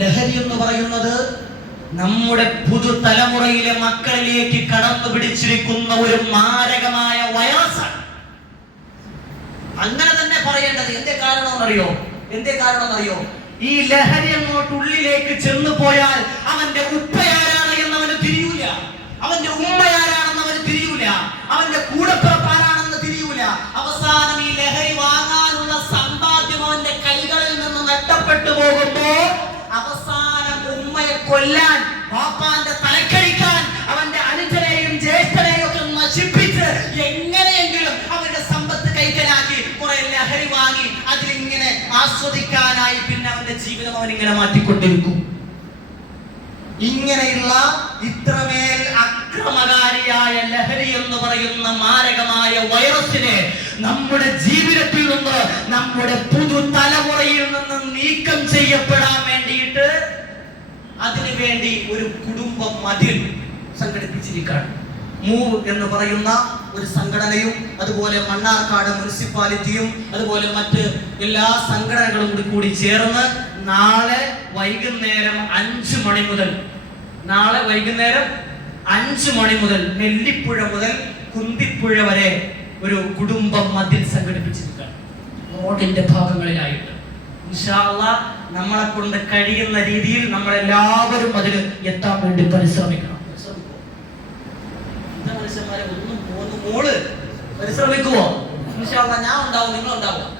ലഹരി എന്ന് പറയുന്നത് നമ്മുടെ പുതുതലമുറയിലെ മക്കളിലേക്ക് കടന്നു പിടിച്ചിരിക്കുന്ന ഒരു മാരകമായ വയാസാണ് അങ്ങനെ തന്നെ പറയേണ്ടത് എന്തേ കാരണം അറിയോ എന്തേ കാരണം അറിയോ ഈ ലഹരി അങ്ങോട്ട് ഉള്ളിലേക്ക് ചെന്നു പോയാൽ അവന്റെ ഉപ്പയാരാണ് എന്ന് അവന് തിരിയൂല. അവന്റെ ഉമ്മയാരാണെന്ന് അവന് തിരിയൂല. അവന്റെ കൂടപ്പിറപ്പാരാണെന്ന് തിരിയൂല. അവസാനം ഈ ലഹരി വാങ്ങാനുള്ള സമ്പാദ്യം അവന്റെ കൈകളിൽ നിന്ന് നഷ്ടപ്പെട്ടു പോകുമ്പോ അവസാനം ഉമ്മയെ കൊല്ലാൻ പാപ്പാന്റെ തലക്കഴിക്കാൻ അവന്റെ അനുജനെയും ജ്യേഷ്ഠനെയും ഒക്കെ നശിപ്പിച്ച് എങ്ങനെയെങ്കിലും അവരുടെ സമ്പത്ത് കൈക്കലാക്കി കുറെ ലഹരി വാങ്ങി അതിലിങ്ങനെ ആസ്വദിക്കാനായി പിന്നെ അവന്റെ ജീവിതം അവൻ മാറ്റിക്കൊണ്ടിരിക്കും. ഇങ്ങനെയുള്ള ഇത്രമേൽ അക്രമകാരിയായ ലഹരി എന്ന് പറയുന്ന മാരകമായ വൈറസിനെ നമ്മുടെ ജീവിതത്തിൽ നിന്ന് നമ്മുടെ പുതു തലമുറയിൽ നിന്ന് നീക്കം ചെയ്യപ്പെടാൻ അതിനു വേണ്ടി ഒരു കുടുംബ മതിൽ സംഘടിപ്പിച്ചിരിക്കുകയാണ്. മൂവ് എന്ന് പറയുന്ന ഒരു സംഘടനയും അതുപോലെ മണ്ണാർക്കാട് മുനിസിപ്പാലിറ്റിയും അതുപോലെ മറ്റ് എല്ലാ സംഘടനകളും കൂടി കൂടി ചേർന്ന് നാളെ വൈകുന്നേരം അഞ്ച് മണി മുതൽ നാളെ വൈകുന്നേരം അഞ്ച് മണി മുതൽ നെല്ലിപ്പുഴ മുതൽ കുന്തിപ്പുഴ വരെ ഒരു കുടുംബ മതിൽ സംഘടിപ്പിച്ചിരിക്കുകയാണ്. റോഡിന്റെ ഭാഗങ്ങളിലായിട്ട്. നമ്മളെ കൊണ്ട് കഴിയുന്ന രീതിയിൽ നമ്മളെല്ലാവരും അതിൽ എത്താൻ വേണ്ടി പരിശ്രമിക്കണം. ഒന്നും മൂന്ന് പരിശ്രമിക്കുമോ ഞാൻ ഉണ്ടാവും നിങ്ങൾ ഉണ്ടാവും.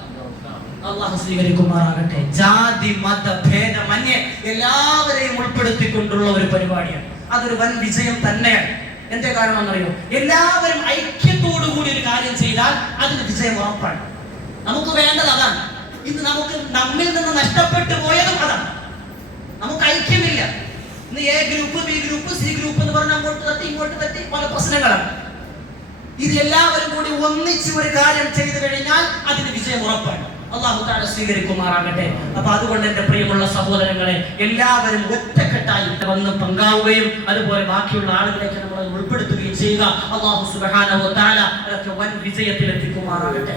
സ്വീകരിക്കുമാറാകട്ടെ. ജാതി മത ഭേദമന്യേ എല്ലാവരെയും ഉൾപ്പെടുത്തിക്കൊണ്ടുള്ള ഒരു പരിപാടിയാണ്. അതൊരു വൻ വിജയം തന്നെയാണ്. എന്തേ കാരണം എന്നറിയോ എല്ലാവരും ഐക്യത്തോടു കൂടി ഒരു കാര്യം ചെയ്താൽ അതിന് വിജയം ഉറപ്പാണ്. നമുക്ക് വേണ്ടത് അതാണ്. ഇന്ന് നമുക്ക് നമ്മിൽ നിന്ന് നഷ്ടപ്പെട്ടു പോയതും അതാണ് നമുക്ക് ഐക്യമില്ല. ഇന്ന് A group B group C group എന്ന് പറഞ്ഞാൽ അങ്ങോട്ട് തട്ടി ഇങ്ങോട്ട് തട്ടി പല പ്രശ്നങ്ങളാണ് ഇത് എല്ലാവരും കൂടി ഒന്നിച്ച് ഒരു കാര്യം ചെയ്തു കഴിഞ്ഞാൽ അതിന് വിജയം ഉറപ്പാണ്. അള്ളാഹു താഴെ സ്വീകരിക്കുമാറാകട്ടെ. അപ്പൊ അതുകൊണ്ട് എന്റെ പ്രിയമുള്ള സഹോദരങ്ങളെ എല്ലാവരും ഒറ്റക്കെട്ടായി വന്ന് പങ്കാവുകയും അതുപോലെ ബാക്കിയുള്ള ആളുകളെയൊക്കെ നമ്മൾ ഉൾപ്പെടുത്തുകയും ചെയ്യുക. അള്ളാഹു സുബാന അതൊക്കെ വൻ വിജയത്തിലെത്തിക്കുമാറാകട്ടെ.